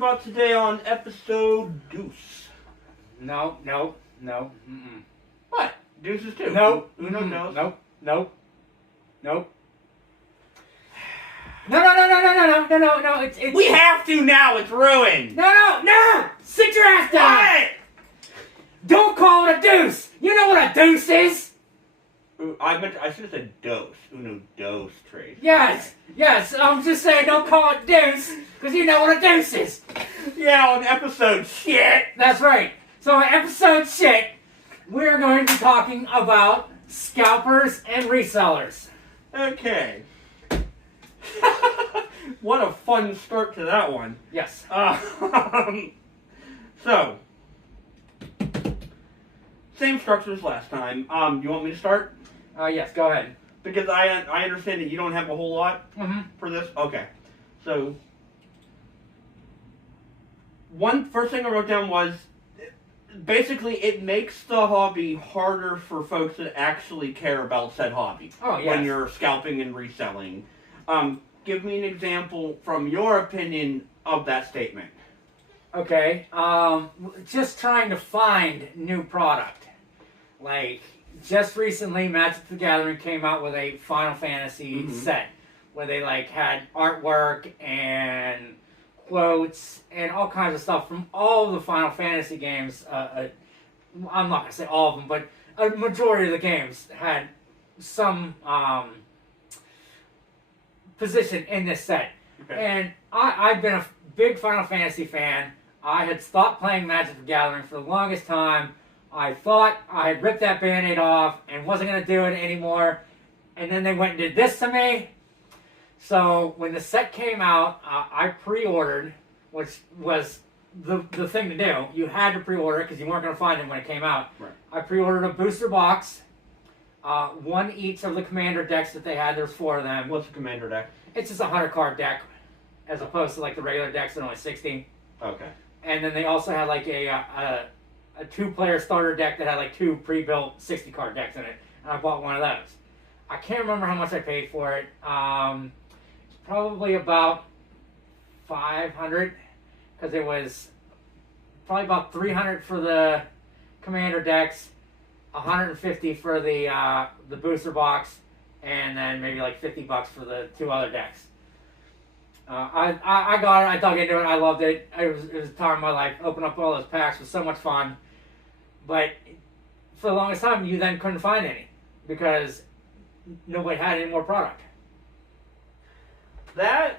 about today on episode Deuce? No. What? Deuce is two. Nope. Uno, dos. Nope. No. It's We have to now. It's ruined. No! Sit your ass down! What? Don't call it a deuce! You know what a deuce is? I should have said dose. Uno, dos, Trace. Yes. I'm just saying don't call it deuce, because you know what a deuce is. Yeah, on episode shit. That's right. So on episode shit, we're going to be talking about scalpers and resellers. Okay. What a fun start to that one. Yes. So, same structure as last time. Do you want me to start? Yes, go ahead. Because I understand that you don't have a whole lot for this. Okay. So, first thing I wrote down was, basically, it makes the hobby harder for folks that actually care about said hobby. Oh, yes. When you're scalping and reselling. Give me an example from your opinion of that statement. Okay, just trying to find new product. Like, just recently, Magic the Gathering came out with a Final Fantasy set where they like had artwork and quotes and all kinds of stuff from all of the Final Fantasy games. I'm not gonna say all of them, but a majority of the games had some position in this set. Okay. And I've been a big Final Fantasy fan. I had stopped playing Magic the Gathering for the longest time. I thought I had ripped that Band-Aid off and wasn't going to do it anymore. And then they went and did this to me. So when the set came out, I pre-ordered, which was the thing to do. You had to pre-order it because you weren't going to find it when it came out. Right. I pre-ordered a booster box. One each of the commander decks that they had. There's 4 of them. What's the commander deck? It's just a 100-card deck, as opposed to like the regular decks that are only 60. Okay. And then they also had like a 2-player starter deck that had like 2 pre-built 60-card decks in it. And I bought one of those. I can't remember how much I paid for it. It's probably about $500, because it was probably about $300 for the commander decks, $150 for the booster box, and then maybe like $50 for the 2 other decks. I got it. I dug into it. I loved it. It was a time of my life. Open up all those packs was so much fun. But for the longest time, you then couldn't find any because nobody had any more product. That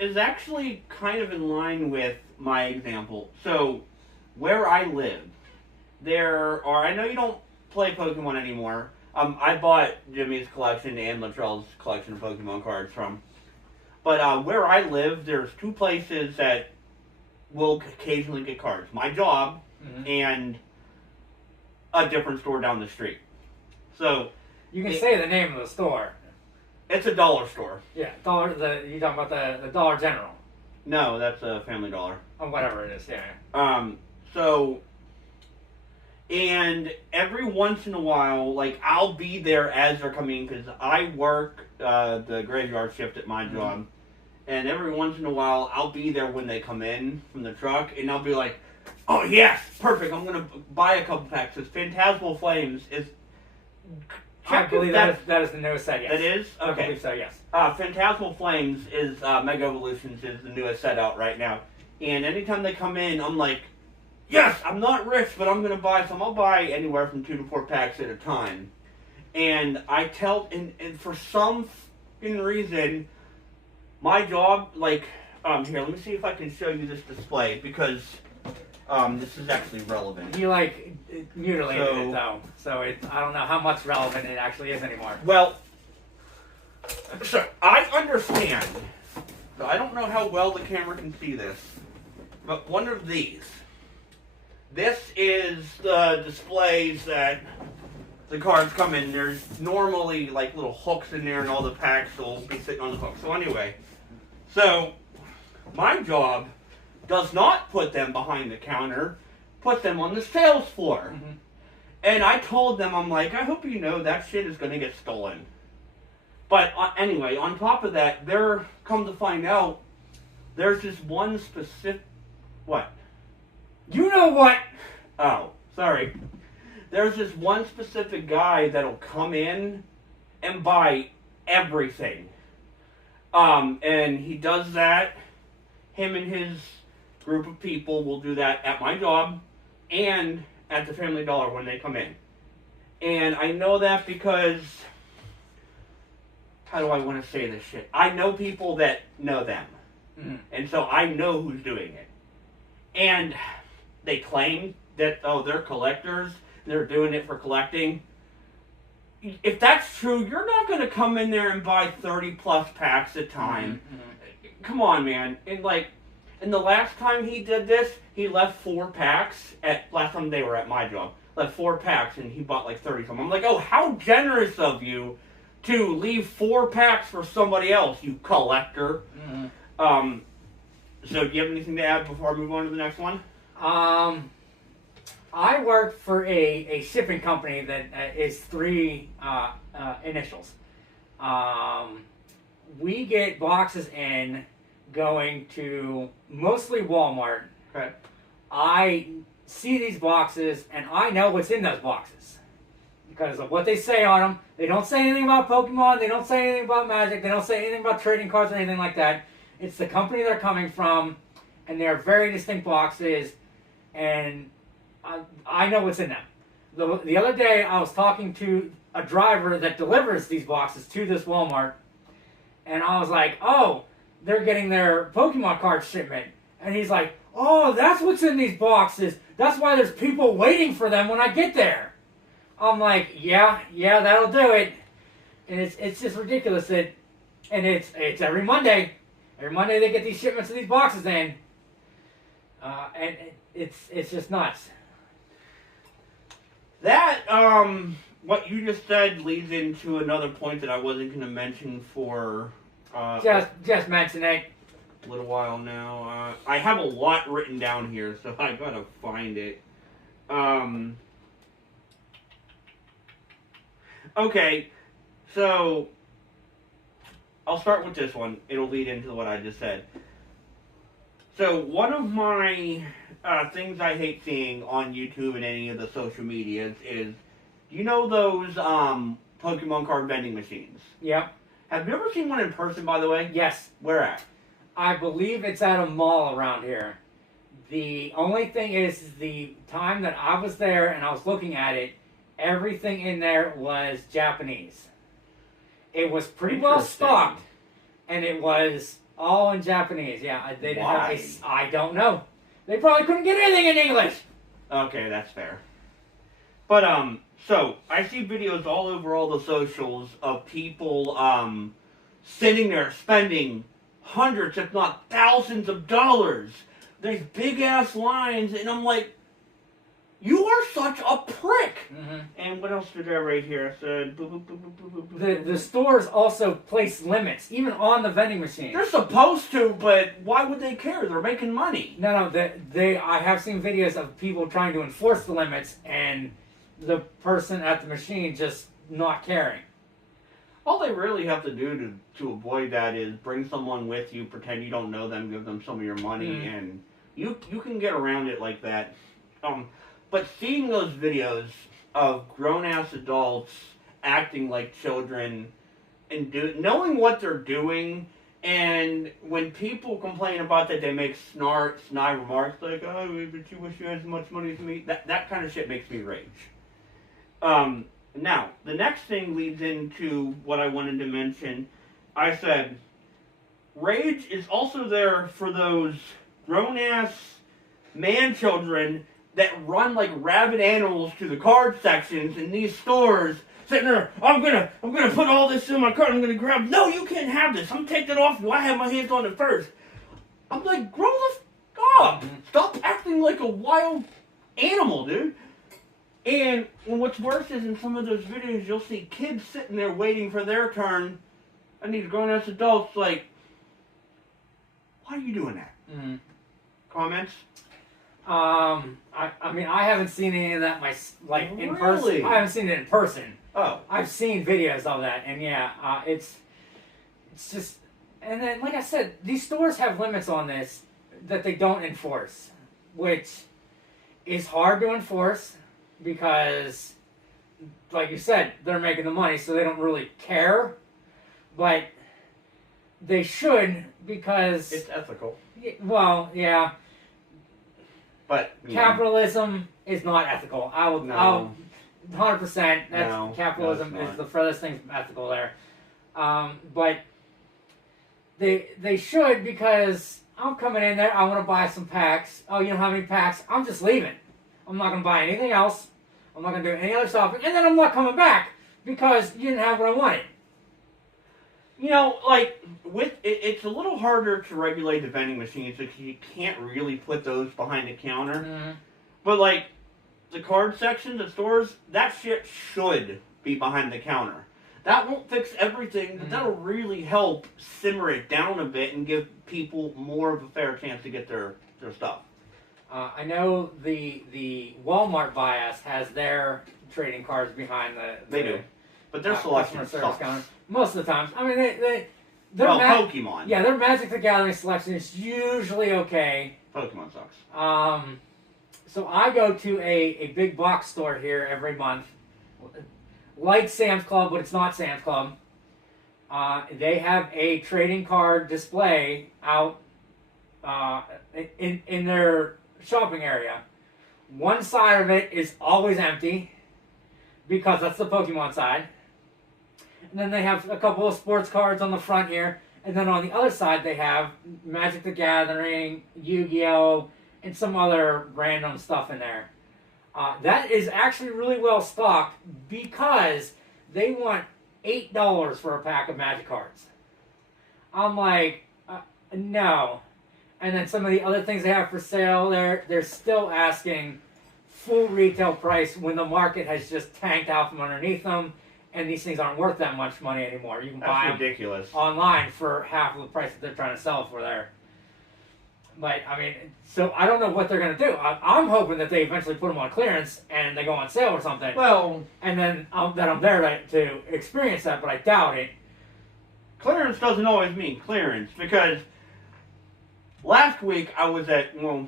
is actually kind of in line with my example. So, where I live, there are. I know you don't play Pokemon anymore. I bought Jimmy's collection and Latrell's collection of Pokemon cards from. But where I live, there's 2 places that will occasionally get cards. My job and a different store down the street. So you can say the name of the store. It's a dollar store. Yeah, you talking about the Dollar General? No, that's a Family Dollar. Or whatever it is. Yeah. So. And every once in a while, like, I'll be there as they're coming because I work the graveyard shift at my job. And every once in a while, I'll be there when they come in from the truck, and I'll be like, oh, yes, perfect, I'm going to buy a couple packs. This Phantasmal Flames is... I believe that is the newest set, yes. It is? Okay. I believe so, yes. Phantasmal Flames is, Mega Evolutions is the newest set out right now. And anytime they come in, I'm like, yes, I'm not rich, but I'm going to buy some. I'll buy anywhere from 2 to 4 packs at a time. And I tell, and for some reason, my job, like, here, let me see if I can show you this display, because this is actually relevant. You, like, mutilated it, though. So I don't know how much relevant it actually is anymore. Well, so I understand. So I don't know how well the camera can see this, but one of these. This is the displays that the cards come in. There's normally like little hooks in there, and all the packs will be sitting on the hook. So anyway, my job does not put them behind the counter, put them on the sales floor. And I told them, I'm like, I hope you know that shit is going to get stolen. But anyway, on top of that, come to find out, there's this one What? You know what? Oh, sorry. There's this one specific guy that'll come in and buy everything. And he does that. Him and his group of people will do that at my job and at the Family Dollar when they come in. And I know that because, how do I want to say this shit? I know people that know them. Mm. And so I know who's doing it. And they claim that, oh, they're collectors, they're doing it for collecting. If that's true, you're not going to come in there and buy 30 plus packs a time. Mm-hmm. Come on, man. And the last time he did this, he left 4 packs last time they were at my job. Left 4 packs and he bought like 30 of them. I'm like, oh, how generous of you to leave 4 packs for somebody else, you collector. Mm-hmm. So do you have anything to add before I move on to the next one? I work for a shipping company that is 3 initials. We get boxes in going to mostly Walmart. Okay. I see these boxes and I know what's in those boxes because of what they say on them. They don't say anything about Pokemon. They don't say anything about Magic. They don't say anything about trading cards or anything like that. It's the company they're coming from, and they're very distinct boxes, and I know what's in them. The other day, I was talking to a driver that delivers these boxes to this Walmart, and I was like, oh, they're getting their Pokemon card shipment. And he's like, oh, that's what's in these boxes. That's why there's people waiting for them when I get there. I'm like, yeah, that'll do it. And it's just ridiculous that, and it's every Monday. Every Monday they get these shipments of these boxes in. And it's just nuts. That, what you just said leads into another point that I wasn't going to mention for Just mention it. a little while now. I have a lot written down here, so I gotta find it. Okay, so I'll start with this one. It'll lead into what I just said. So one of my things I hate seeing on YouTube and any of the social medias is, you know those Pokemon card vending machines? Yep. Have you ever seen one in person, by the way? Yes. Where at? I believe it's at a mall around here. The only thing is the time that I was there and I was looking at it, everything in there was Japanese. It was pretty well stocked, and it was all in Japanese. Yeah, they didn't Why? I don't know. They probably couldn't get anything in English. Okay, that's fair. But, so, I see videos all over all the socials of people, sitting there spending hundreds, if not thousands of dollars. There's big-ass lines, and I'm like, you are such a prick! Mm-hmm. And what else did I write here? I said, boop, boop, boop, boop, boop, boop, boop. The stores also place limits, even on the vending machines. They're supposed to, but why would they care? They're making money. No, I have seen videos of people trying to enforce the limits, and the person at the machine just not caring. All they really have to do to avoid that is bring someone with you, pretend you don't know them, give them some of your money, and you can get around it like that. But seeing those videos of grown-ass adults acting like children and knowing what they're doing, and when people complain about that, they make snide remarks like, oh, but you wish you had as much money as me. That kind of shit makes me rage. Now, the next thing leads into what I wanted to mention. I said, rage is also there for those grown-ass man-children that run like rabid animals to the card sections in these stores, sitting there, I'm gonna put all this in my cart, I'm gonna grab, no, you can't have this, I'm taking it off you, I have my hands on it first. I'm like, grow the f*** up! Stop acting like a wild animal, dude. And what's worse is in some of those videos, you'll see kids sitting there waiting for their turn, and these grown-ass adults like, why are you doing that? Mm-hmm. Comments? I mean, I haven't seen any of that in person. I haven't seen it in person. Oh. I've seen videos of that, and yeah, it's just, and then, like I said, these stores have limits on this that they don't enforce. which is hard to enforce because, like you said, they're making the money, so they don't really care. But they should, because It's ethical. well, yeah. But Capitalism is not ethical. I'll 100%. Capitalism is the furthest thing from ethical there. But they should, because I'm coming in there. I want to buy some packs. Oh, you don't have any packs? I'm just leaving. I'm not going to buy anything else. I'm not going to do any other shopping, and then I'm not coming back because you didn't have what I wanted. You know, like, it's a little harder to regulate the vending machines because you can't really put those behind the counter. Mm-hmm. But, like, the card section, the stores, that shit should be behind the counter. That won't fix everything, but that'll really help simmer it down a bit and give people more of a fair chance to get their stuff. I know the Walmart bias has their trading cards behind the They do. But their selection customer service sucks. counter. Most of the times. I mean, they're Pokemon. Yeah, their Magic the Gathering selection is usually okay. Pokemon sucks. So I go to a big box store here every month, like Sam's Club, but it's not Sam's Club. They have a trading card display out in their shopping area. One side of it is always empty because that's the Pokemon side. And then they have a couple of sports cards on the front here. And then on the other side they have Magic the Gathering, Yu-Gi-Oh!, and some other random stuff in there. That is actually really well stocked because they want $8 for a pack of Magic cards. I'm like, no. And then some of the other things they have for sale, they're still asking full retail price when the market has just tanked out from underneath them, and these things aren't worth that much money anymore. You can buy them ridiculous. Online for half of the price that they're trying to sell for there. But, I mean, so I don't know what they're going to do. I'm hoping that they eventually put them on clearance and they go on sale or something. Well, and then that I'm there to experience that, but I doubt it. Clearance doesn't always mean clearance, because last week I was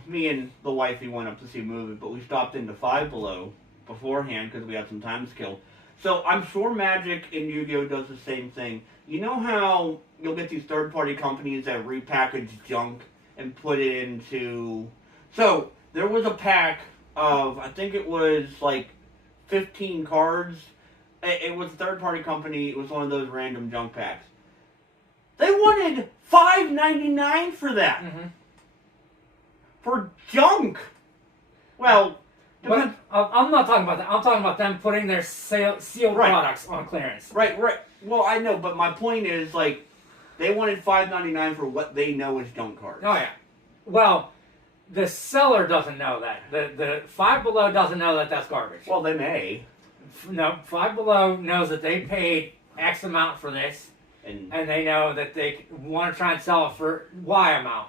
me and the wifey went up to see a movie, but we stopped into Five Below beforehand because we had some time to kill. So I'm sure Magic and Yu-Gi-Oh! Does the same thing. You know how you'll get these third-party companies that repackage junk and put it into... So, there was a pack of, I think it was like 15 cards. It was a third-party company. It was one of those random junk packs. They wanted $5.99 for that. Mm-hmm. For junk. Well... But I'm not talking about that. I'm talking about them putting their sealed products on clearance. Right. Well, I know, but my point is, like, they wanted $5.99 for what they know is junk cards. Oh, yeah. Well, the seller doesn't know that. The Five Below doesn't know that that's garbage. Well, they may. No, Five Below knows that they paid X amount for this, and they know that they want to try and sell it for Y amount.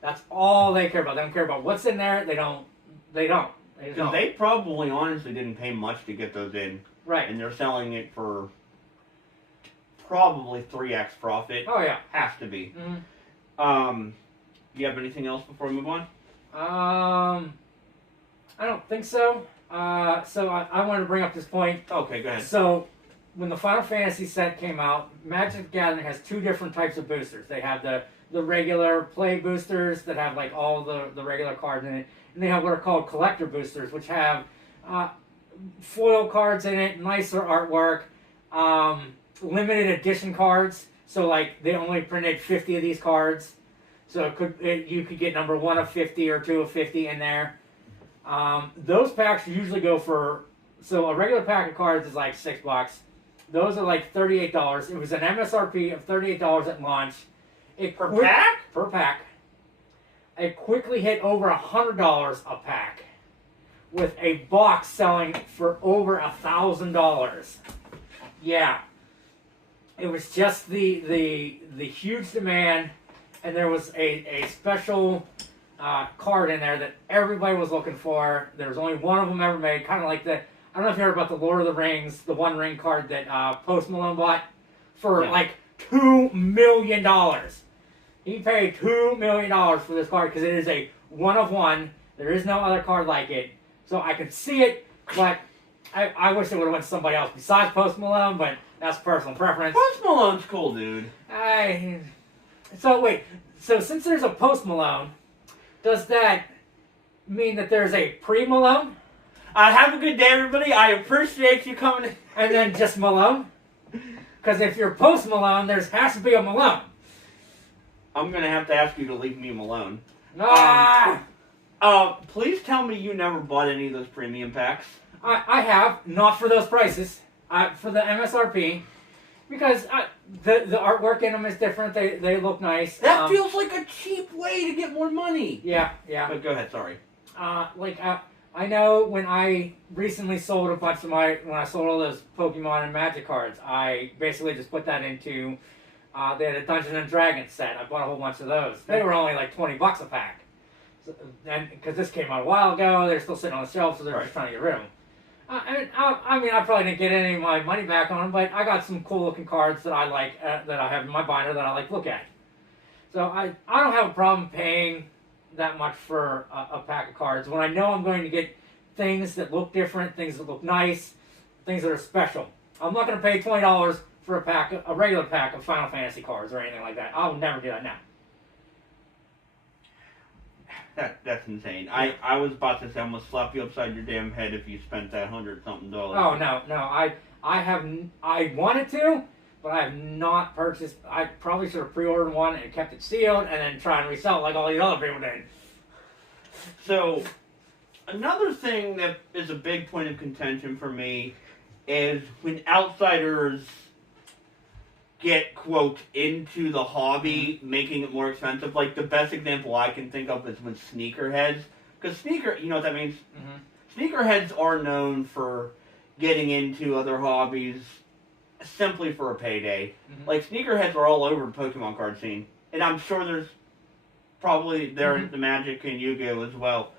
That's all they care about. They don't care about what's in there. They don't. Because they probably honestly didn't pay much to get those in. Right. And they're selling it for probably 3x profit. Oh, yeah. Has to be. Mm-hmm. Do you have anything else before we move on? I don't think so. So I wanted to bring up this point. Okay, go ahead. So, when the Final Fantasy set came out, Magic the Gathering has two different types of boosters. They have the regular play boosters that have like all the regular cards in it. And they have what are called collector boosters, which have foil cards in it, nicer artwork, limited edition cards. So, like, they only printed 50 of these cards. So you could get number 1 of 50 or 2 of 50 in there. Those packs usually go for... So, a regular pack of cards is like $6. Those are like $38. It was an MSRP of $38 at launch. Pack? Per pack. It quickly hit over $100 a pack, with a box selling for over $1,000. Yeah, it was just the huge demand, and there was a special card in there that everybody was looking for. There was only one of them ever made, kind of like I don't know if you heard about the Lord of the Rings, the One Ring card that Post Malone bought for like $2 million. He paid $2 million for this card because it is a one of one. There is no other card like it. So I could see it, but I wish it would have went to somebody else besides Post Malone, but that's personal preference. Post Malone's cool, dude. So wait, so since there's a Post Malone, does that mean that there's a pre-Malone? Have a good day, everybody. I appreciate you coming. And then just Malone? Because if you're Post Malone, there has to be a Malone. I'm going to have to ask you to leave me alone. Ah! Please tell me you never bought any of those premium packs. I have, not for those prices. For the MSRP. Because the artwork in them is different. They look nice. That feels like a cheap way to get more money. Yeah. But go ahead, sorry. I know when I recently sold a bunch of when I sold all those Pokemon and Magic cards, I basically just put that into, they had a Dungeons and Dragons set. I bought a whole bunch of those. They were only like $20 a pack. So, and because this came out a while ago, they're still sitting on the shelf, so they're just trying to get rid of them. I probably didn't get any of my money back on them, but I got some cool looking cards that I like, that I have in my binder that I like to look at. So I don't have a problem paying that much for a pack of cards when I know I'm going to get things that look different, things that look nice, things that are special. I'm not going to pay $20 for a regular pack of Final Fantasy cards or anything like that. I would never do that now. That's insane. I was about to say I'm gonna slap you upside your damn head if you spent that $100-something. Oh no! I wanted to, but I have not purchased. I probably should have pre-ordered one and kept it sealed, and then try and resell it like all these other people did. So, another thing that is a big point of contention for me is when outsiders get, quote, into the hobby, making it more expensive. Like, the best example I can think of is when sneakerheads, because you know what that means? Mm-hmm. Sneakerheads are known for getting into other hobbies simply for a payday. Mm-hmm. Like, sneakerheads are all over the Pokemon card scene. And I'm sure there's probably there in the Magic and Yu-Gi-Oh! As well.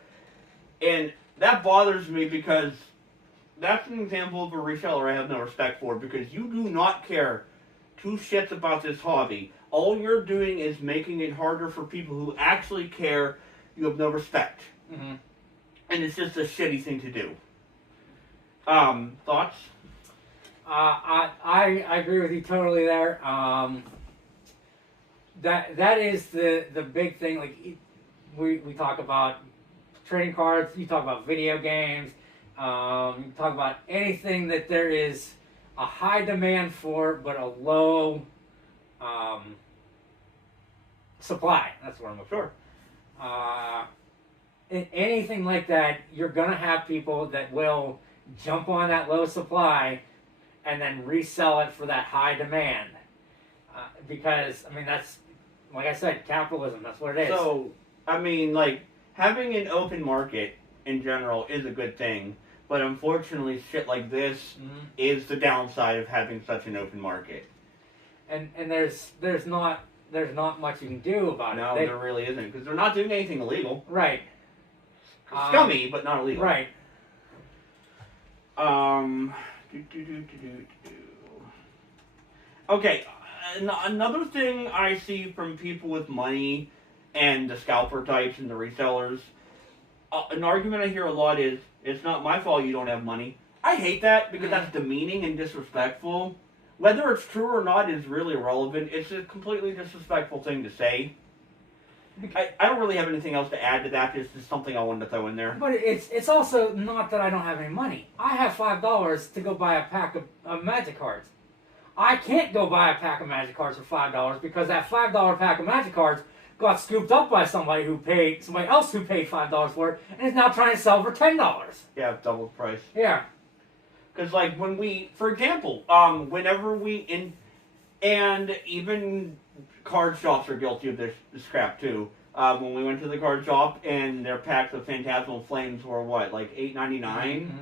And that bothers me because that's an example of a reseller I have no respect for, because you do not care two shits about this hobby. All you're doing is making it harder for people who actually care. You have no respect. Mm-hmm. And it's just a shitty thing to do. Thoughts? I agree with you totally there. That is the big thing. Like we talk about trading cards, you talk about video games, you talk about anything that there is a high demand for, but a low supply. That's what I'm looking for. In anything like that, you're going to have people that will jump on that low supply and then resell it for that high demand. Because, I mean, that's, like I said, capitalism. That's what it is. So, I mean, like, having an open market in general is a good thing. But unfortunately, shit like this is the downside of having such an open market. And there's not much you can do about it. No, there really isn't, because they're not doing anything illegal. Right. Scummy, but not illegal. Right. Okay, another thing I see from people with money and the scalper types and the resellers, an argument I hear a lot is, it's not my fault you don't have money. I hate that because that's demeaning and disrespectful. Whether it's true or not is really irrelevant. It's a completely disrespectful thing to say. I don't really have anything else to add to that. It's just something I wanted to throw in there. But it's also not that I don't have any money. I have $5 to go buy a pack of Magic cards. I can't go buy a pack of Magic cards for $5 because that $5 pack of Magic cards got scooped up by somebody else who paid $5 for it, and is now trying to sell for $10. Yeah, double the price. Yeah. Because, like, when we, for example, whenever and even card shops are guilty of this crap, too. When we went to the card shop, and their packs of Phantasmal Flames were, what, like $8.99? Mm-hmm.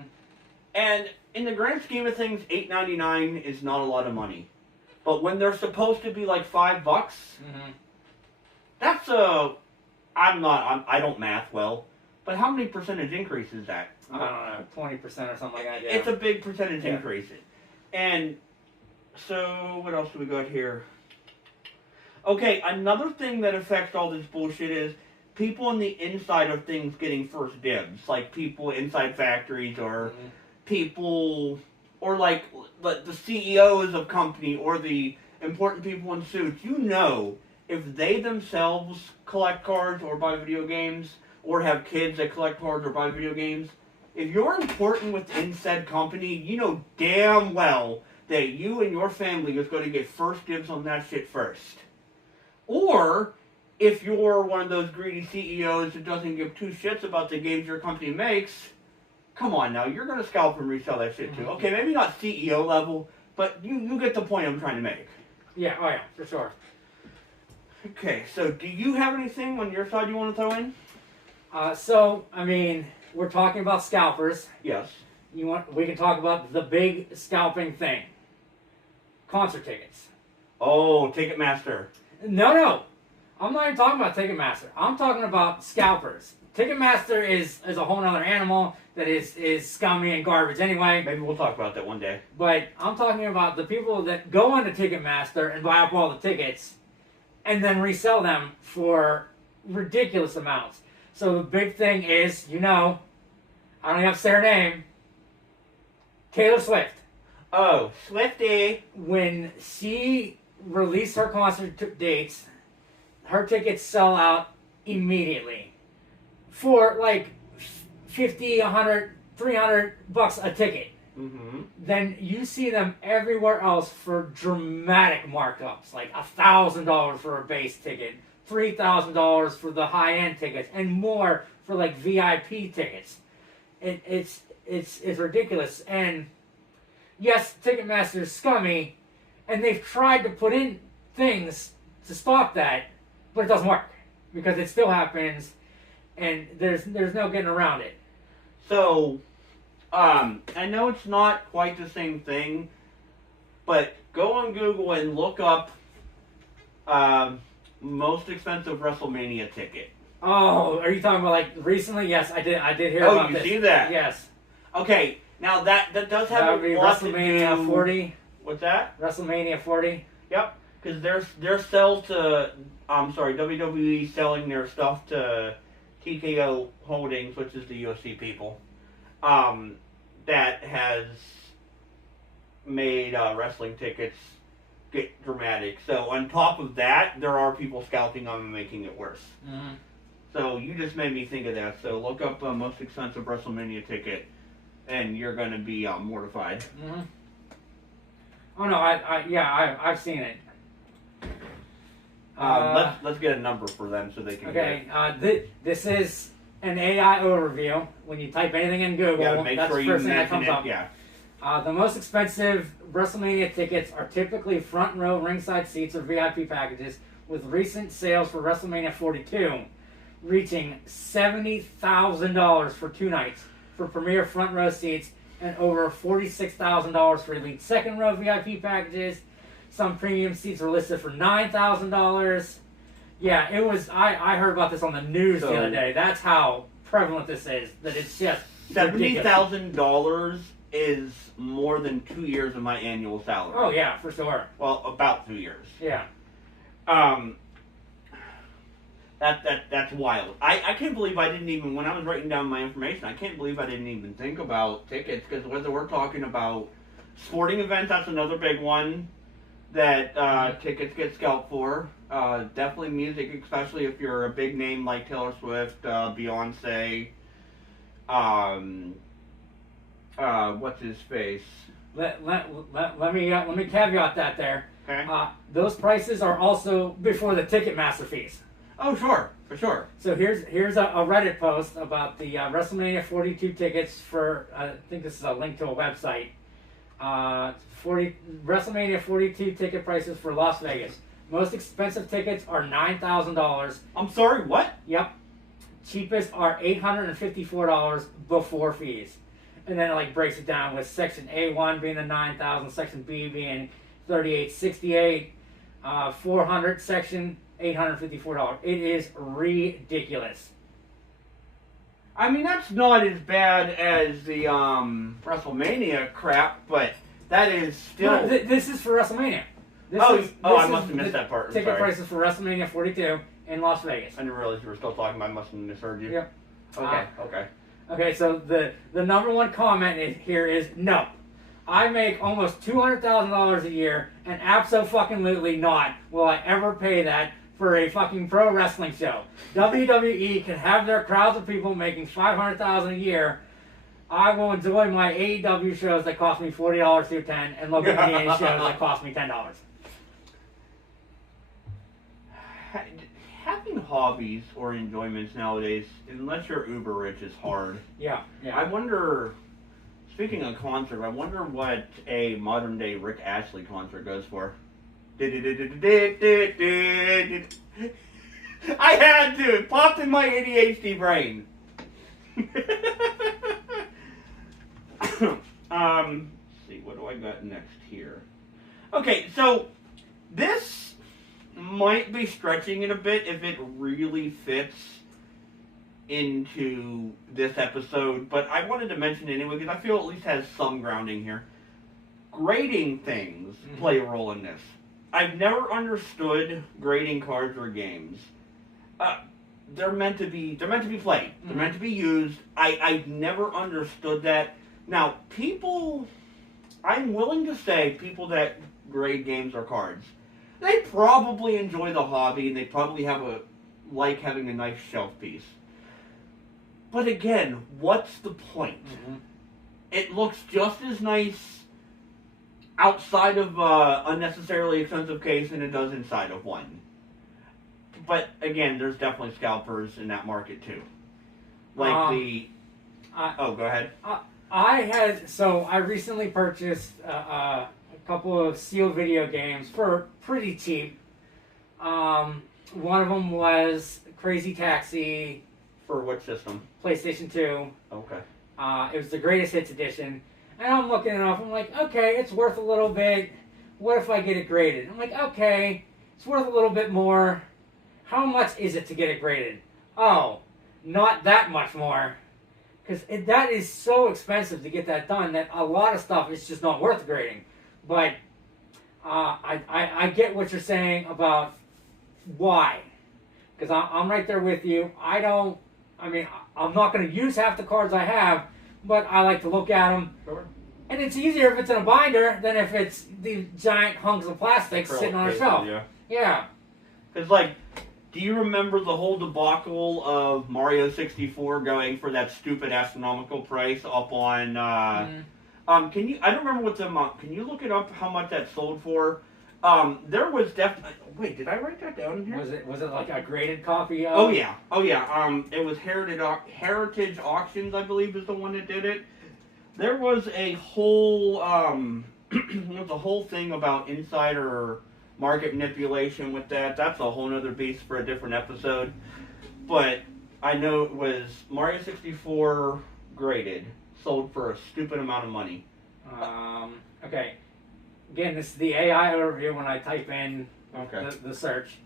And in the grand scheme of things, $8.99 is not a lot of money. But when they're supposed to be, like, $5, that's I don't math well, but how many percentage increase is that? I don't know, 20% or something like that. Yeah. It's a big percentage increase. And so, what else do we got here? Okay, another thing that affects all this bullshit is people on the inside of things getting first dibs, like people inside factories or people, or like the CEOs of company or the important people in suits. You know, if they themselves collect cards or buy video games or have kids that collect cards or buy video games, if you're important within said company, you know damn well that you and your family is going to get first dibs on that shit first. Or if you're one of those greedy CEOs that doesn't give two shits about the games your company makes, come on now, you're going to scalp and resell that shit too. Okay, maybe not CEO level, but you get the point I'm trying to make. Yeah, oh yeah, for sure. Okay, so do you have anything on your side you want to throw in? So, I mean, we're talking about scalpers. Yes. We can talk about the big scalping thing. Concert tickets. Oh, Ticketmaster. No. I'm not even talking about Ticketmaster. I'm talking about scalpers. Ticketmaster is a whole other animal that is scummy and garbage anyway. Maybe we'll talk about that one day. But I'm talking about the people that go onto Ticketmaster and buy up all the tickets and then resell them for ridiculous amounts. So the big thing is, I don't even have to say her name, Taylor Swift. Oh, Swiftie. When she released her concert dates, her tickets sell out immediately for like 50, 100, 300 bucks a ticket. Mm-hmm. Then you see them everywhere else for dramatic markups, like $1,000 for a base ticket, $3,000 for the high-end tickets, and more for like VIP tickets. It's ridiculous. And yes, Ticketmaster is scummy, and they've tried to put in things to stop that, but it doesn't work because it still happens, and there's no getting around it. So, I know it's not quite the same thing, but go on Google and look up most expensive WrestleMania ticket. Oh, are you talking about like recently? Yes, I did hear about this. Oh, you see that? Yes. Okay, now that does have That would be a lot WrestleMania to do. 40. What's that? WrestleMania 40. Yep, because they're sell to WWE selling their stuff to TKO Holdings, which is the UFC people, that has made wrestling tickets get dramatic. So on top of that, there are people scalping them and making it worse. Mm-hmm. So you just made me think of that. So look up most expensive WrestleMania ticket, and you're going to be mortified. Mm-hmm. Oh no, I've seen it. Let's get a number for them so they can. Okay, this is an AI overview. When you type anything in Google, make that's sure the you first thing that mention comes up. Yeah. The most expensive WrestleMania tickets are typically front row ringside seats or VIP packages, with recent sales for WrestleMania 42 reaching $70,000 for 2 nights for premier front row seats and over $46,000 for elite second row VIP packages. Some premium seats were listed for $9,000. Yeah, it was. I heard about this on the news the other day. That's how prevalent this is. That it's just $70,000 is more than 2 years of my annual salary. Oh yeah, for sure. Well, about 2 years. Yeah. That's wild. I can't believe I didn't even, when I was writing down my information, I can't believe I didn't even think about tickets, because whether we're talking about sporting events, that's another big one that tickets get scalped for. Definitely music, especially if you're a big name like Taylor Swift, Beyonce, what's his face? Let me caveat that there. Okay. Those prices are also before the Ticketmaster fees. Oh, sure, for sure. So here's a Reddit post about the WrestleMania 42 tickets for, I think this is a link to a website. WrestleMania 42 ticket prices for Las Vegas. Most expensive tickets are $9,000. I'm sorry, what? Yep. Cheapest are $854 before fees. And then it like breaks it down with section A1 being the $9,000, section B being $3,868, 400 section $854. It is ridiculous. I mean, that's not as bad as the WrestleMania crap, but that is still. No, this is for WrestleMania. I must have missed that part. Ticket prices for WrestleMania 42, in Las Vegas. I didn't realize you were still talking. I must have misheard you. Yep. Okay. Okay. Okay, so the number one comment here is no. I make almost $200,000 a year, and absolutely not will I ever pay that for a fucking pro wrestling show. WWE can have their crowds of people making $500,000 a year. I will enjoy my AEW shows that cost me $40 to attend, and local indie shows that cost me $10. Having hobbies or enjoyments nowadays, unless you're uber rich, is hard. Yeah. I wonder. Speaking of concert, I wonder what a modern day Rick Astley concert goes for. I had to! It popped in my ADHD brain. Let's see, what do I got next here? Okay, so this might be stretching it a bit if it really fits into this episode, but I wanted to mention it anyway because I feel it at least has some grounding here. Grading things play a role in this. I've never understood grading cards or games. They're meant to be played. They're meant to be used. I've never understood that. Now, I'm willing to say people that grade games or cards, they probably enjoy the hobby and they probably like having a nice shelf piece. But again, what's the point? It looks just as nice outside of unnecessarily expensive case than it does inside of one. But again, there's definitely scalpers in that market too. Like go ahead. I recently purchased a couple of sealed video games for pretty cheap. One of them was Crazy Taxi. For what system? PlayStation 2. Okay. It was the Greatest Hits edition. And I'm looking it up. I'm like, okay, it's worth a little bit. What if I get it graded? I'm like, okay, it's worth a little bit more. How much is it to get it graded? Oh, not that much more. Because that is so expensive to get that done that a lot of stuff is just not worth grading. But I get what you're saying about why. Because I'm right there with you. I'm not going to use half the cards I have, but I like to look at them. Sure. And it's easier if it's in a binder than if it's the giant hunks of plastic sitting on a shelf. Yeah. Because, do you remember the whole debacle of Mario 64 going for that stupid astronomical price up on... I don't remember what can you look it up how much that sold for? There was definitely... Wait, did I write that down in here? Was it like a graded copy of... Oh yeah. It was Heritage Auctions, I believe, is the one that did it. There was a whole... thing about insider market manipulation with that. That's a whole other beast for a different episode. But I know it was Mario 64 graded, sold for a stupid amount of money. Okay. Again, this is the AI overview when I type in the search.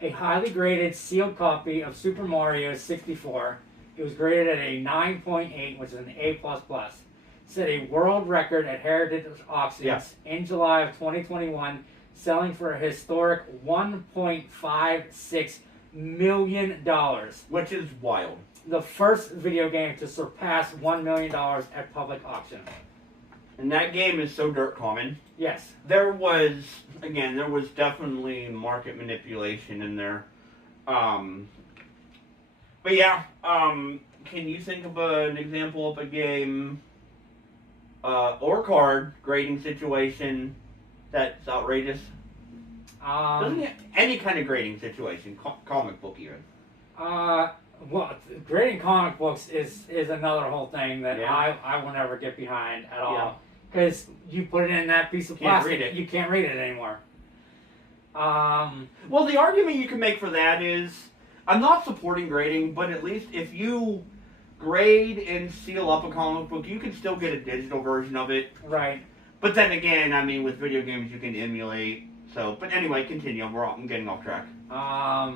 A highly graded sealed copy of Super Mario 64. It was graded at a 9.8, which is an A++. Set a world record at Heritage Auctions in July of 2021, selling for a historic $1.56 million. Which is wild. The first video game to surpass $1 million at public auction. And that game is so dirt common. Yes. There was definitely market manipulation in there. But yeah, can you think of an example of a game or card grading situation that's outrageous? Any kind of grading situation, comic book even. Well, grading comic books is another whole thing that I will never get behind at all. Because you put it in that piece of plastic, you can't read it anymore. Well, the argument you can make for that is, I'm not supporting grading, but at least if you grade and seal up a comic book, you can still get a digital version of it. Right. But then again, with video games you can emulate. So, but anyway, continue. I'm getting off track. I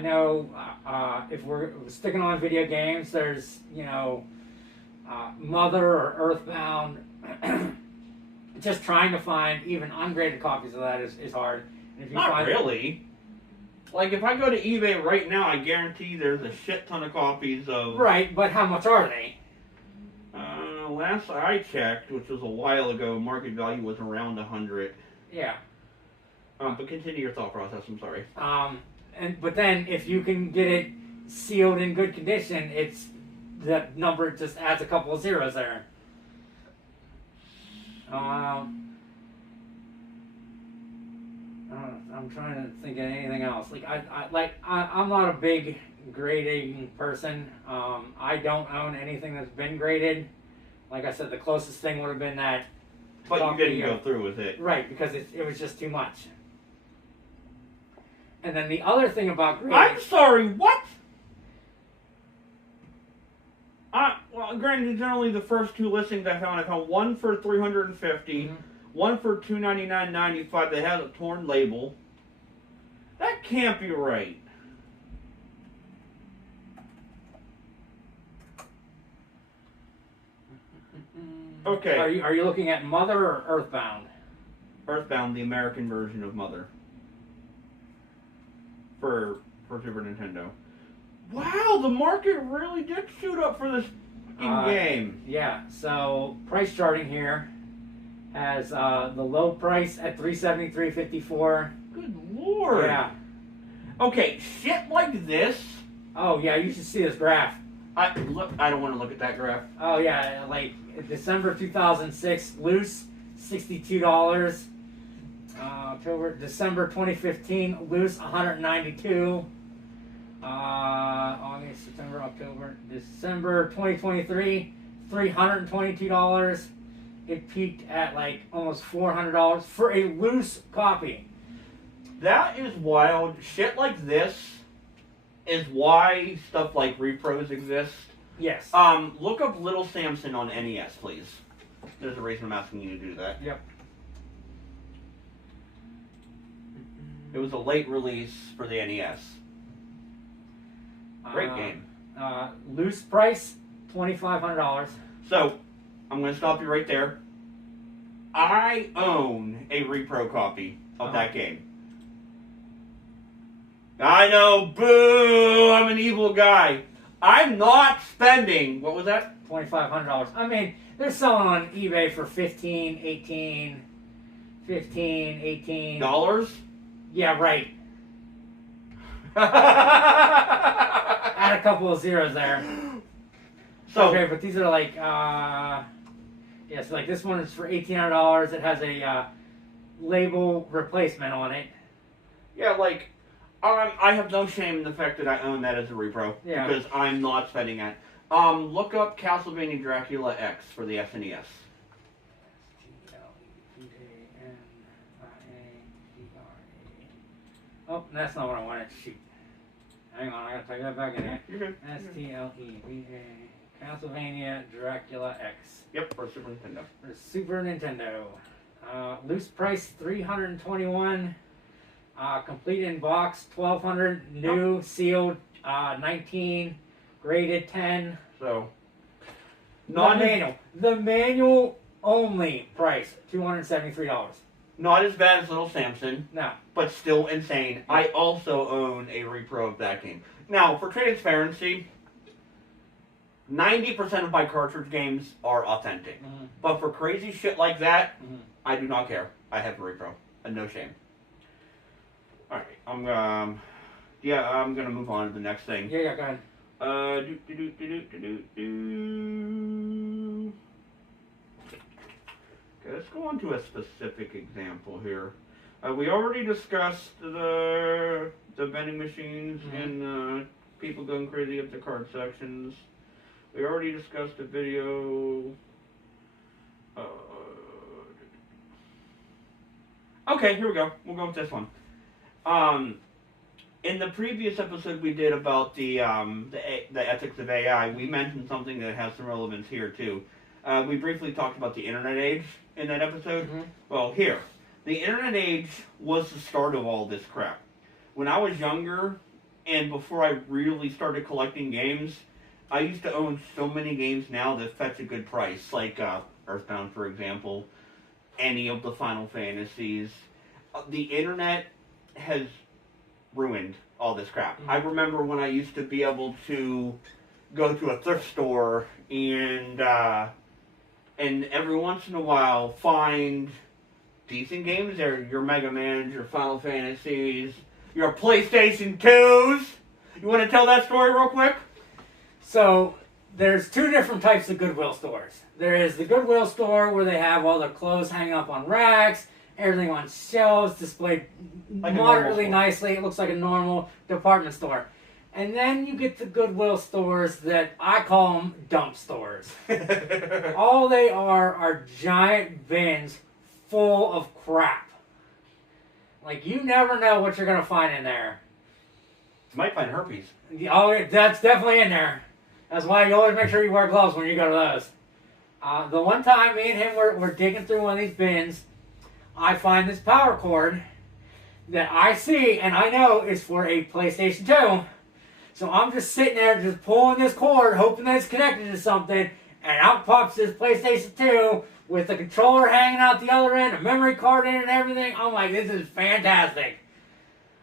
know if we're sticking on video games, there's, Mother or Earthbound. Just trying to find even ungraded copies of that is hard. And if you Not really. Like, if I go to eBay right now, I guarantee there's a shit ton of copies of... Right, but how much are they? Last I checked, which was a while ago, market value was around 100. Yeah. But continue your thought process, I'm sorry. But then, if you can get it sealed in good condition, it's... The number just adds a couple of zeros there. I'm trying to think of anything else. I'm not a big grading person. I don't own anything that's been graded. Like I said, the closest thing would have been that. But you didn't go through with it. Right, because it was just too much. And then the other thing about grading... I'm sorry, what? Well, granted, generally the first two listings I found one for $350, one for $299.95 that has a torn label. That can't be right. Okay. Are you looking at Mother or Earthbound? Earthbound, the American version of Mother. For Super Nintendo. Wow, the market really did shoot up for this game. Yeah, so price charting here has the low price at $373.54. Good lord. Yeah. Okay, shit like this. Oh yeah, you should see this graph. I don't want to look at that graph. Oh yeah, like December 2006, loose $62. December 2015, loose $192. August, September, October, December 2023, $322. It peaked at like almost $400 for a loose copy. That is wild. Shit like this is why stuff like repros exist. Yes. Look up Little Samson on NES, please. There's a reason I'm asking you to do that. Yep. It was a late release for the NES. Great game. Loose price, $2,500. So, I'm going to stop you right there. I own a repro copy of that game. I know, boo, I'm an evil guy. I'm not spending, what was that? $2,500. I mean, they're selling on eBay for $15, $18. Dollars? Yeah, right. Add a couple of zeros there. So, okay, but these are like, so like this one is for $1,800. It has a label replacement on it. yeah, like, I have no shame in the fact that I own that as a repro. Yeah. Because I'm not spending that. Look up Castlevania Dracula X for the SNES. Oh, that's not what I wanted. Shoot. Hang on, I gotta type that back in here. You're good. STLEVA. Castlevania Dracula X. Yep, for Super Nintendo. For Super Nintendo. Loose price $321. Complete in box $1,200. New sealed $19. Graded $10. So, non-manual. The manual only price $273. Not as bad as Little Samson. No. But still insane. I also own a repro of that game. Now, for transparency, 90% of my cartridge games are authentic. Mm-hmm. But for crazy shit like that, I do not care. I have a repro. And no shame. Alright, I'm gonna move on to the next thing. Yeah, go ahead. Okay, let's go on to a specific example here. We already discussed the vending machines and people going crazy at the card sections. We already discussed a video. Okay, here we go. We'll go with this one. In the previous episode we did about the ethics of AI, we mentioned something that has some relevance here too. We briefly talked about the internet age in that episode. Well, here, the internet age was the start of all this crap. When I was younger, and before I really started collecting games, I used to own so many games now that fetch a good price, like Earthbound, for example, any of the Final Fantasies. The internet has ruined all this crap. Mm-hmm. I remember when I used to be able to go to a thrift store and every once in a while find decent games there. Your Mega Mans, your Final Fantasies, your PlayStation 2s. You want to tell that story real quick? So there's two different types of Goodwill stores. There is the Goodwill store where they have all their clothes hanging up on racks, everything on shelves, displayed Like moderately nicely. It looks like a normal department store. And then you get the Goodwill stores that I call them dump stores. All they are giant bins full of crap. Like, you never know what you're going to find in there. You might find herpes. Oh, that's definitely in there. That's why you always make sure you wear gloves when you go to those. The one time me and him were digging through one of these bins, I find this power cord that I see and I know is for a PlayStation 2. So I'm just sitting there just pulling this cord, hoping that it's connected to something, and out pops this PlayStation 2 with the controller hanging out the other end, a memory card in it and everything. I'm like, this is fantastic.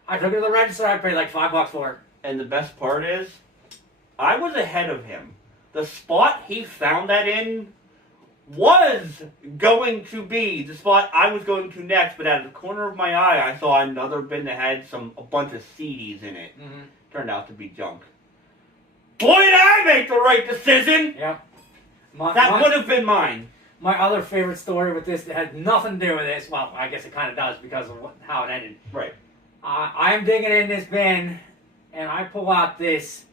I took it to the register, I paid like $5 for it. And the best part is, I was ahead of him. The spot he found that in was going to be the spot I was going to next, but out of the corner of my eye, I saw another bin that had a bunch of CDs in it. Mm-hmm. Turned out to be junk. Boy, did I make the right decision! Yep. That would have been mine. My other favorite story with this that had nothing to do with this, well, I guess it kind of does because of how it ended. Right. I'm digging in this bin, and I pull out this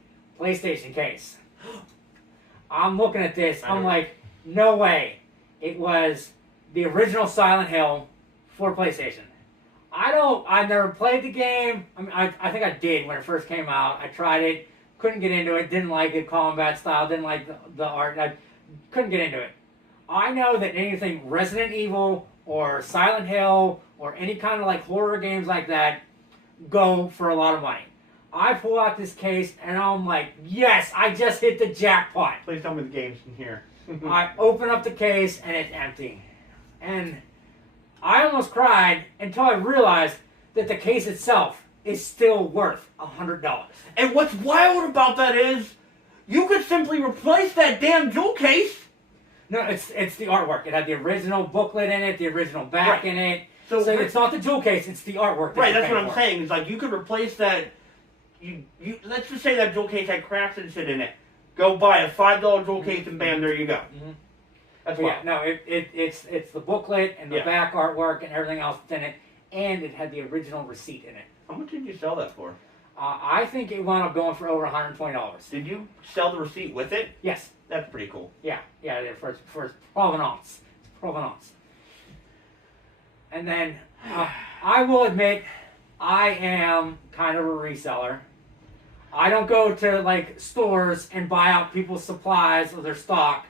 PlayStation case. I'm looking at this, I'm like, no way. It was the original Silent Hill for PlayStation. I never played the game. I mean, I think I did when it first came out. I tried it, couldn't get into it, didn't like it, combat style, didn't like the art. I couldn't get into it. I know that anything Resident Evil or Silent Hill or any kind of like horror games like that go for a lot of money. I pull out this case and I'm like, yes, I just hit the jackpot. Please tell me the game's in here. I open up the case and it's empty. And I almost cried until I realized that the case itself is still worth $100. And what's wild about that is, you could simply replace that damn jewel case. No, it's the artwork. It had the original booklet in it, the original back in it. So it's not the jewel case, it's the artwork. Right, that's what I'm saying. It's like you could replace that. You let's just say that jewel case had crafts and shit in it. Go buy a $5 jewel case and bam, there you go. Mm-hmm. That's yeah, no, it's the booklet and the back artwork and everything else that's in it, and it had the original receipt in it. How much did you sell that for? I think it wound up going for over $120. Did you sell the receipt with it? Yes. That's pretty cool. Yeah, for its provenance. It's provenance. And then, I will admit, I am kind of a reseller. I don't go to like stores and buy out people's supplies or their stock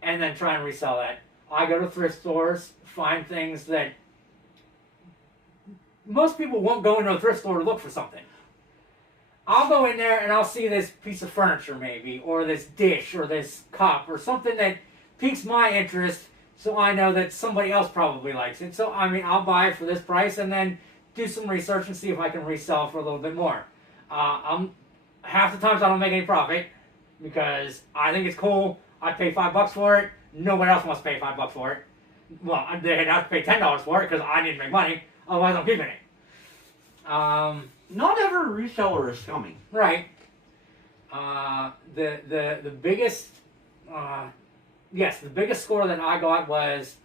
and then try and resell that. I go to thrift stores, find things that most people won't go into a thrift store to look for something. I'll go in there and I'll see this piece of furniture maybe, or this dish, or this cup, or something that piques my interest, so I know that somebody else probably likes it. So, I mean, I'll buy it for this price and then do some research and see if I can resell for a little bit more. Half the times I don't make any profit because I think it's cool. I pay $5 for it. Nobody else wants to pay $5 for it. Well, they have to pay $10 for it because I need to make money. Otherwise, I'm keeping it. Not every reseller is scummy. Right. The biggest, the biggest score that I got was,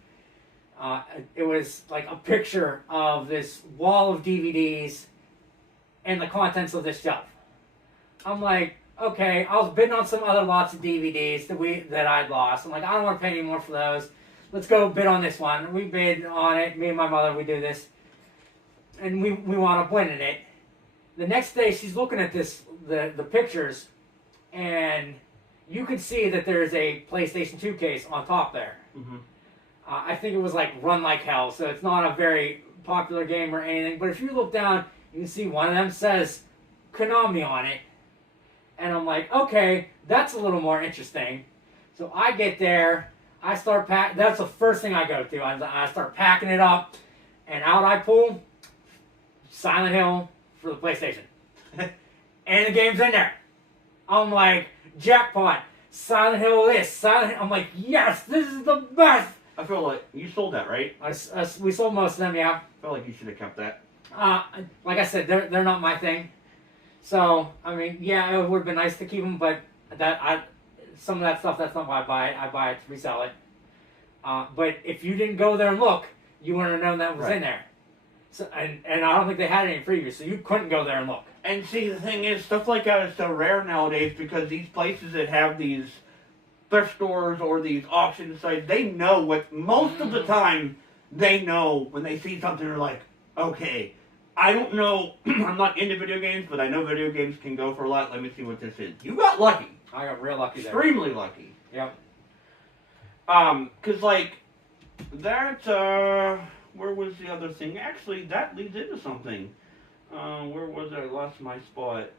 it was like a picture of this wall of DVDs and the contents of this shelf. I'm like, okay, I was bidding on some other lots of DVDs that I'd lost. I'm like, I don't want to pay any more for those. Let's go bid on this one. We bid on it. Me and my mother, we do this. And we wound up winning it. The next day, she's looking at the pictures, and you can see that there's a PlayStation 2 case on top there. Mm-hmm. I think it was like Run Like Hell, so it's not a very popular game or anything. But if you look down, you can see one of them says Konami on it. And I'm like, okay, that's a little more interesting. So I get there, I start pack. That's the first thing I go to. I start packing it up, and out I pull Silent Hill for the PlayStation. And the game's in there. I'm like, jackpot. Silent Hill this, Silent Hill. I'm like, yes, this is the best. I feel like you sold that, right? We sold most of them, yeah. I feel like you should have kept that. Like I said, they're not my thing. So, I mean, yeah, it would have been nice to keep them, but some of that stuff, that's not why I buy it. I buy it to resell it. But if you didn't go there and look, you wouldn't have known that was in there. So, and I don't think they had any previews, so you couldn't go there and look. And see, the thing is, stuff like that is so rare nowadays because these places that have these thrift stores or these auction sites, they know what, most of the time, they know when they see something, they're like, okay, I don't know, I'm not into video games, but I know video games can go for a lot. Let me see what this is. You got lucky. I got real lucky there. Extremely lucky. Yep. Because, like, that, where was the other thing? Actually, that leads into something. Where was I? I lost my spot.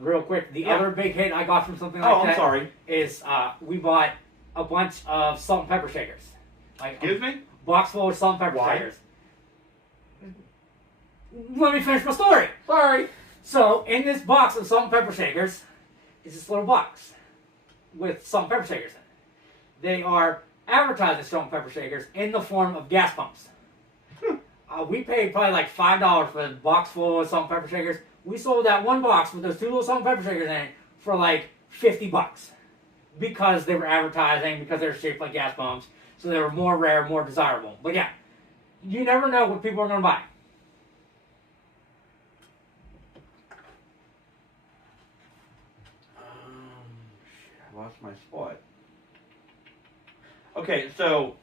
Real quick, the other big hit I got from something like that. I'm sorry. Is we bought a bunch of salt and pepper shakers. Like, excuse me? Box full of salt and pepper shakers. Let me finish my story. Sorry. So, in this box of salt and pepper shakers is this little box with salt and pepper shakers in it. They are advertising salt and pepper shakers in the form of gas pumps. We paid probably like $5 for a box full of salt and pepper shakers. We sold that one box with those two little salt and pepper shakers in it for like $50 because they were advertising, because they were shaped like gas pumps, so they were more rare, more desirable. But yeah, you never know what people are going to buy. I lost my spot. Okay, so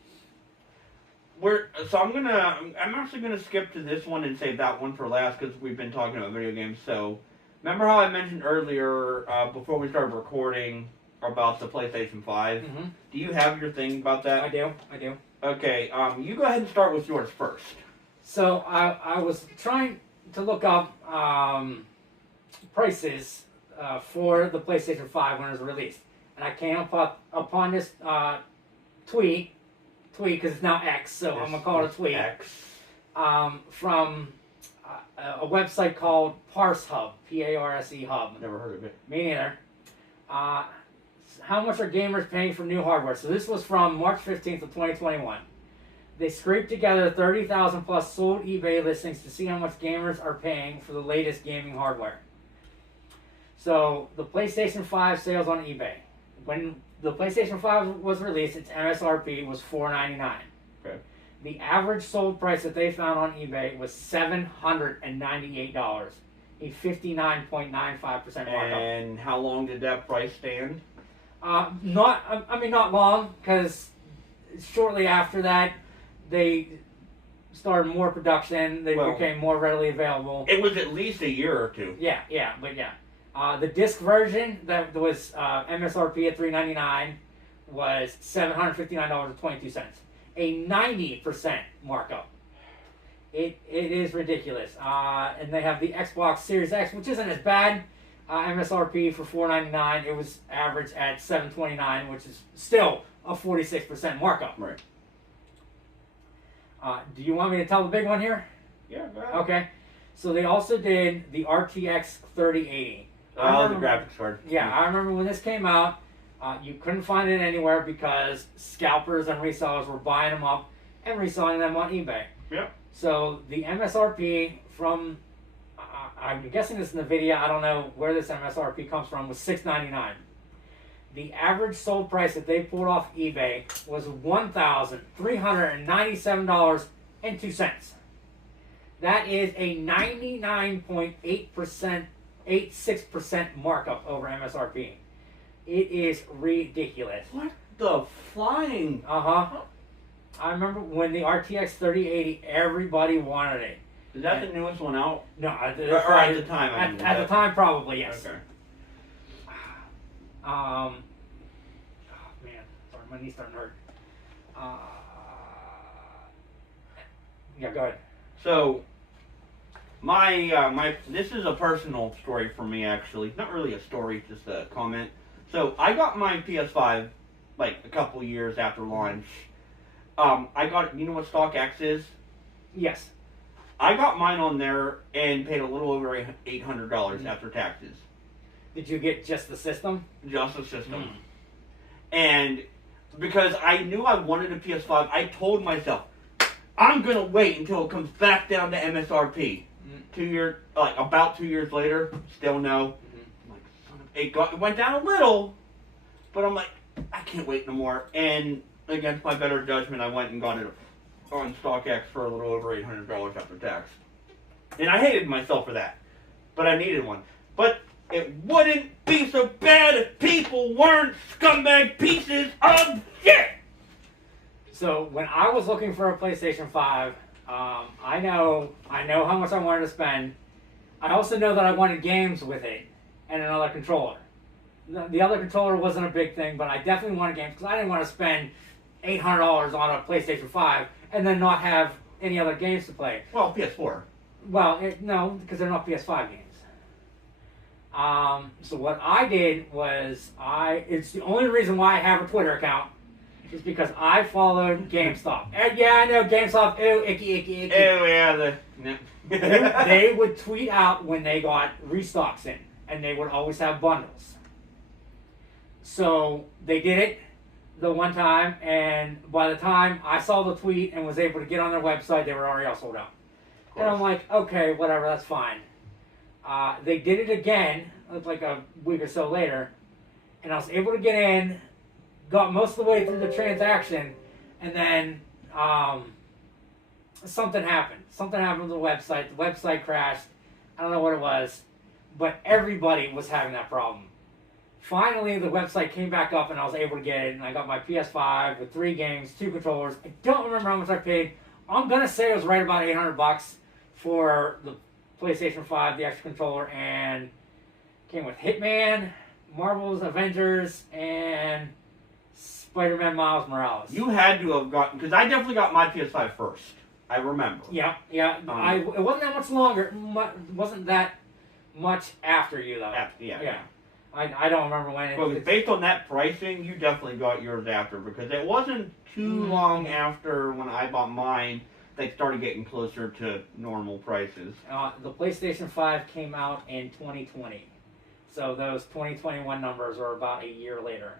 I'm actually gonna skip to this one and save that one for last because we've been talking about video games. So, remember how I mentioned earlier before we started recording about the PlayStation 5? Mm-hmm. Do you have your thing about that? I do. Okay, you go ahead and start with yours first. So I was trying to look up prices for the PlayStation 5 when it was released, and I came upon this tweet because it's now X, so I'm gonna call it a tweet. X. From a website called Parse Hub, P-A-R-S-E Hub. Never heard of it. Me neither. How much are gamers paying for new hardware? So this was from March 15th of 2021. They scraped together 30,000 plus sold eBay listings to see how much gamers are paying for the latest gaming hardware. So the PlayStation 5 sales on eBay. When the PlayStation 5 was released, its MSRP was $499. Okay. The average sold price that they found on eBay was $798, a 59.95% markup. And how long did that price stand? Not long, because shortly after that, they started more production. They became more readily available. It was at least a year or two. Yeah. The disc version that was MSRP at $399 was $759.22, a 90% markup. It is ridiculous. And they have the Xbox Series X, which isn't as bad. MSRP for $499. It was average at $729, which is still a 46% markup. Right. Do you want me to tell the big one here? Yeah, go ahead. Okay. So they also did the RTX 3080. Oh, the graphics card. Yeah, I remember when this came out, you couldn't find it anywhere because scalpers and resellers were buying them up and reselling them on eBay. Yep. So the MSRP from, I'm guessing this is NVIDIA, I don't know where this MSRP comes from, was $699. The average sold price that they pulled off eBay was $1,397.02. That is a 86% markup over MSRP. It is ridiculous. What the flying? I remember when the RTX 3080, everybody wanted it. Is that the newest one out? No, or at the time? At the time, probably yes. Okay. Oh man, sorry, my knee's starting to hurt. Yeah, go ahead. So, this is a personal story for me, actually. Not really a story, just a comment. So, I got my PS5 like a couple years after launch. I got, you know what StockX is? Yes. I got mine on there and paid a little over $800 after taxes. Did you get just the system? Just the system. And because I knew I wanted a PS5, I told myself, I'm going to wait until it comes back down to MSRP. About 2 years later, still no. It went down a little, but I'm like, I can't wait no more. And against my better judgment, I went and got it on StockX for a little over $800 after tax. And I hated myself for that, but I needed one. But it wouldn't be so bad if people weren't scumbag pieces of shit! So when I was looking for a PlayStation 5, I know how much I wanted to spend. I also know that I wanted games with it and another controller. The other controller wasn't a big thing, but I definitely wanted games because I didn't want to spend $800 on a PlayStation 5 and then not have any other games to play. Well, PS4. Well, no, because they're not PS5 games. So what I did was it's the only reason why I have a Twitter account is because I followed GameStop. And yeah, I know GameStop, ew, icky, icky, icky. Ew, yeah, they would tweet out when they got restocks in, and they would always have bundles. So they did it the one time, and by the time I saw the tweet and was able to get on their website, they were already all sold out. And I'm like, okay, whatever, that's fine. They did it again, like a week or so later, and I was able to get in, got most of the way through the transaction, and then something happened. Something happened with the website. The website crashed. I don't know what it was, but everybody was having that problem. Finally, the website came back up, and I was able to get it, and I got my PS5 with 3 games, 2 controllers. I don't remember how much I paid. I'm going to say it was right about $800 for the PlayStation 5, the extra controller, and came with Hitman, Marvel's Avengers, and Spider-Man Miles Morales. You had to have gotten, because I definitely got my PS5 first. I remember. Yeah. It wasn't that much longer. It wasn't that much after you, though. Yeah. I don't remember when. Well, based on that pricing, you definitely got yours after, because it wasn't too long after when I bought mine they started getting closer to normal prices. The PlayStation 5 came out in 2020. So those 2021 numbers are about a year later.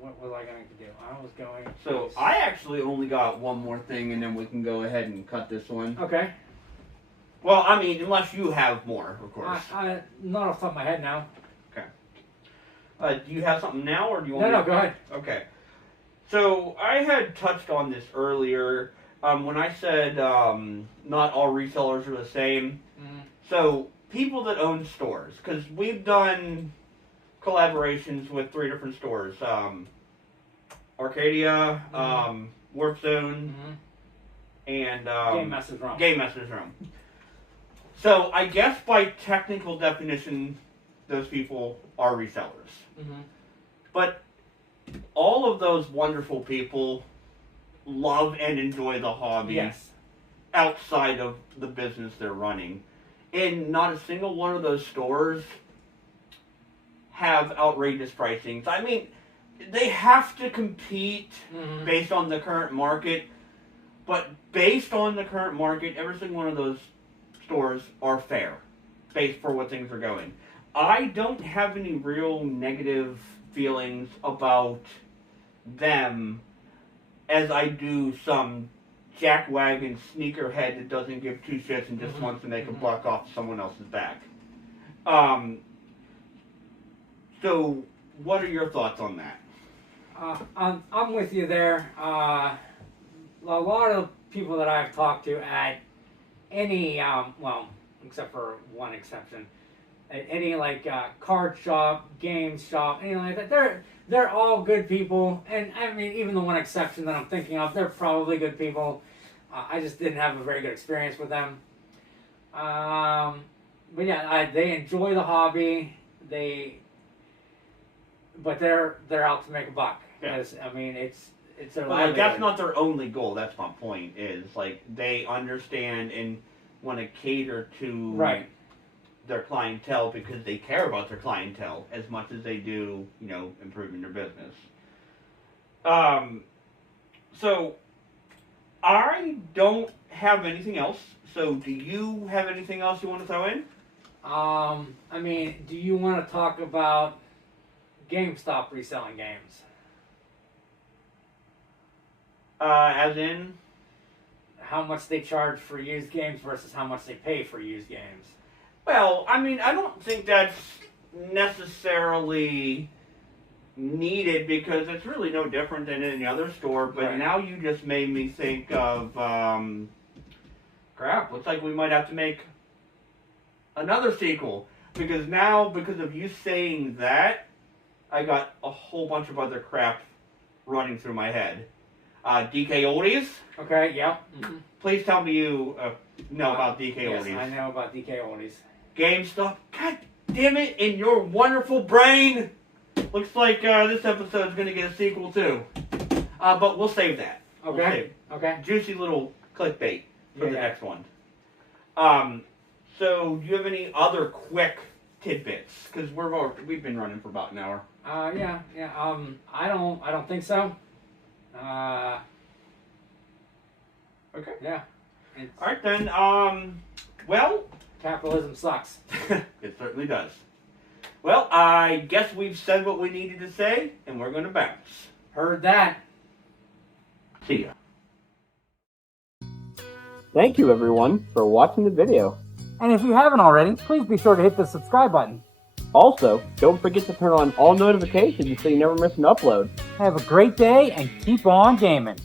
What was I going to do? I was going... So I actually only got one more thing, and then we can go ahead and cut this one. Okay. Well, I mean, unless you have more, of course. Not off the top of my head now. Okay. Do you have something now, or do you want No, go ahead. Okay. So I had touched on this earlier when I said not all resellers are the same. Mm-hmm. So people that own stores, because we've done collaborations with 3 different stores. Arcadia, Warp Zone, and Game Master's Room. Game Master's Room. So I guess by technical definition, those people are resellers. Mm-hmm. But all of those wonderful people love and enjoy the hobby outside of the business they're running. And not a single one of those stores have outrageous pricings. I mean, they have to compete based on the current market, but based on the current market, every single one of those stores are fair, based for what things are going. I don't have any real negative feelings about them as I do some jackwagon sneakerhead that doesn't give 2 shits and just wants to make a buck off someone else's back. So, what are your thoughts on that? I'm with you there. A lot of people that I've talked to at any, well, except for one exception, at any like card shop, game shop, anything like that, they're all good people. And I mean, even the one exception that I'm thinking of, they're probably good people. I just didn't have a very good experience with them. But yeah, they enjoy the hobby. But they're out to make a buck. Because I mean, it's their livelihood. That's not their only goal. That's my point. Is like they understand and want to cater to their clientele because they care about their clientele as much as they do, improving their business. So I don't have anything else. So, do you have anything else you want to throw in? I mean, do you want to talk about GameStop reselling games? As in? How much they charge for used games versus how much they pay for used games. Well, I mean, I don't think that's necessarily needed because it's really no different than any other store. But Right. now you just made me think of, crap, looks like we might have to make another sequel. Because now, because of you saying that, I got a whole bunch of other crap running through my head. DK Oldies? Okay, yep. Mm-hmm. Please tell me you know about DK Yes, Oldies. I know about DK Oldies. GameStop? God damn it, in your wonderful brain! Looks like this episode's going to get a sequel too. But we'll save that. Okay. We'll save. Okay. Juicy little clickbait for the Yeah. next one. So, do you have any other quick tidbits? Because we've been running for about an hour. Yeah. I don't think so. Okay. Yeah. All right then. Well, Capitalism sucks. it certainly does. Well, I guess we've said what we needed to say, and we're going to bounce. Heard that. See ya. Thank you everyone for watching the video. And if you haven't already, please be sure to hit the subscribe button. Also, don't forget to turn on all notifications so you never miss an upload. Have a great day and keep on gaming.